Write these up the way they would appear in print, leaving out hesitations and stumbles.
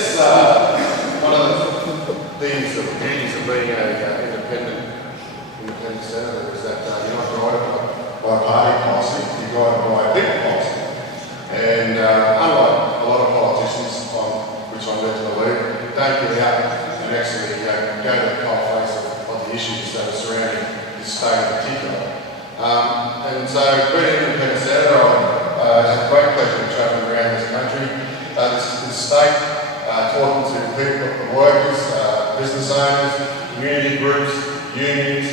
guess one of the things of beauties of being an independent senator is that you're not guided by party policy, you're guided by people policy. And unlike a lot of politicians, which I'm led to believe, don't get out and actually go to the coal face of the issues that are surrounding this state in particular. And so, being an independent senator, I have great pleasure of travelling around this country, this state, talking to people, workers, business owners, community groups, unions,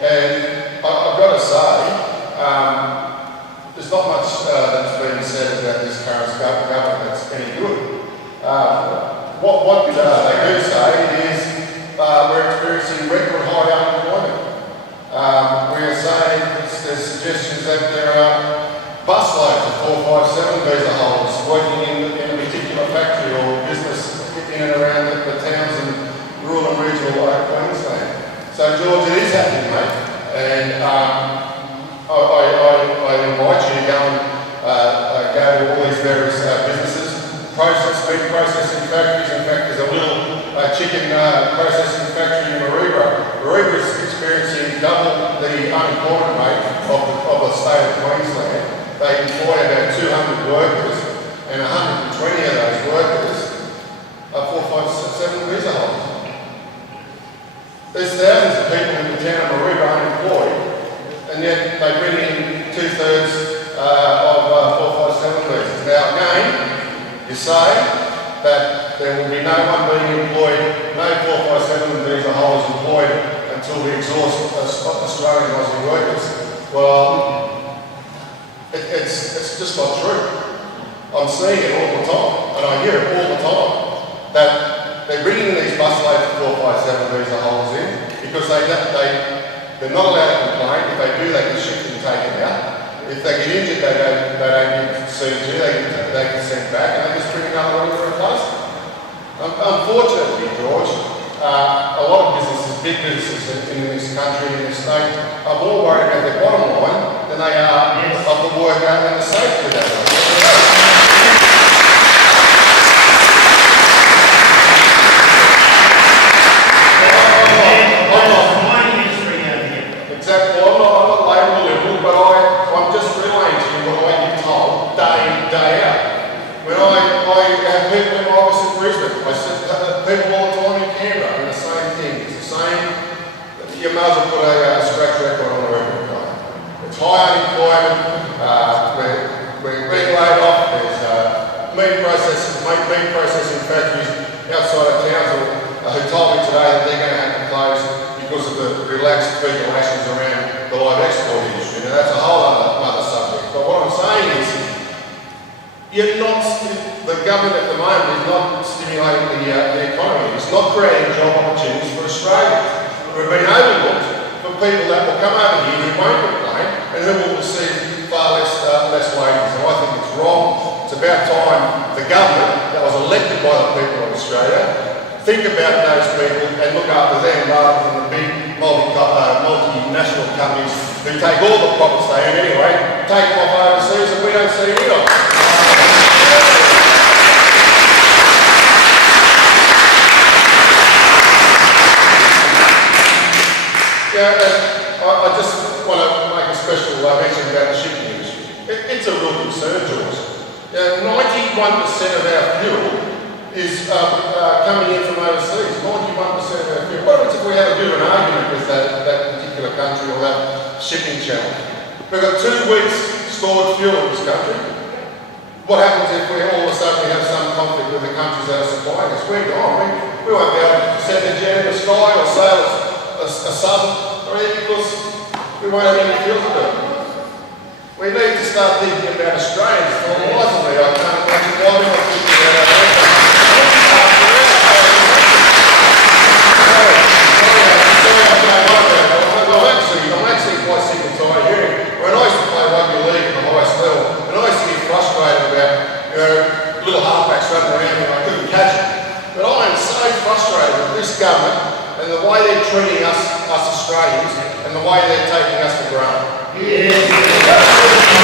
and I've got to say, there's not much that's been said about this current government that's any good. What they do say is we're experiencing record high unemployment. We're saying there's suggestions that there are busloads of 457 visa holders working in a particular factory or business in and around the towns in rural and regional Queensland. So George, it is happening, mate, and I invite you to go and go to all these various businesses, meat processing factories. In fact, there's a little chicken processing factory in Maroubra. Maroubra is experiencing double the unemployment rate of the state of Queensland. They employ about 200 workers, and 120 of those workers are 457 visa holders. There's thousands of people in the town of Maroubra unemployed, and yet they bring in 2/3 of 457 visas. Now again, you say that there will be no one being employed, no 457 visa holders employed until we exhaust Australian Aussie workers. Well, it's just not true. I'm seeing it all the time, and I hear it all the time, that they're bringing these busloads of 457 visa holders in because they're not allowed to complain. If they do, they get shipped and taken out. If they get injured, they don't get surgery, they get sent back, and they just bring another one to replace them. Unfortunately, George, a lot of businesses, big businesses in this country, in this state, are more worried about their bottom line than they are of the worker and the safety of that worker. Exactly. Well, I'm not labelled liberal, but I'm just relaying to you what I get told day in, day out. When I have people, I was in Brisbane, I said people all the time in Canberra, and the same thing. It's the same. You may as well put a scratch record on the record card. It's high unemployment. We're being laid off. There's meat processing factories outside of towns who told me today that they're going to have to close because of the relaxed regulations around the live export industry. Now that's a whole other subject. But what I'm saying is, the government at the moment is not stimulating the economy. It's not creating job opportunities for Australians. We've been overlooked for people that will come over here who won't complain and who will receive far less wages. And I think it's wrong. It's about time the government that was elected by the people of Australia think about those people and look after them rather than the big multinational companies who take all the profits they earn anyway, take them off overseas and we don't see any of them. I just want to make a special mention about the shipping industry. It's a real concern to us. 91% of our fuel is coming in from overseas, 91% of our fuel. What happens if we have a bit of an argument with that particular country or that shipping channel? We've got 2 weeks stored fuel in this country. What happens if we all of a sudden have some conflict with the countries that are supplying us? We're gone. We won't be able to set a jet in the sky or sail a southern or anything because we won't have any fuel to do. We need to start thinking about Australians. For the life of me, I can't imagine why we're not thinking about our people. I'm actually quite sick and tired of hearing. When I used to play rugby league at the highest level, and I used to get frustrated about little halfbacks running around and I couldn't catch it. But I am so frustrated with this government and the way they're treating us Australians and the way they're taking us for granted. Yeah.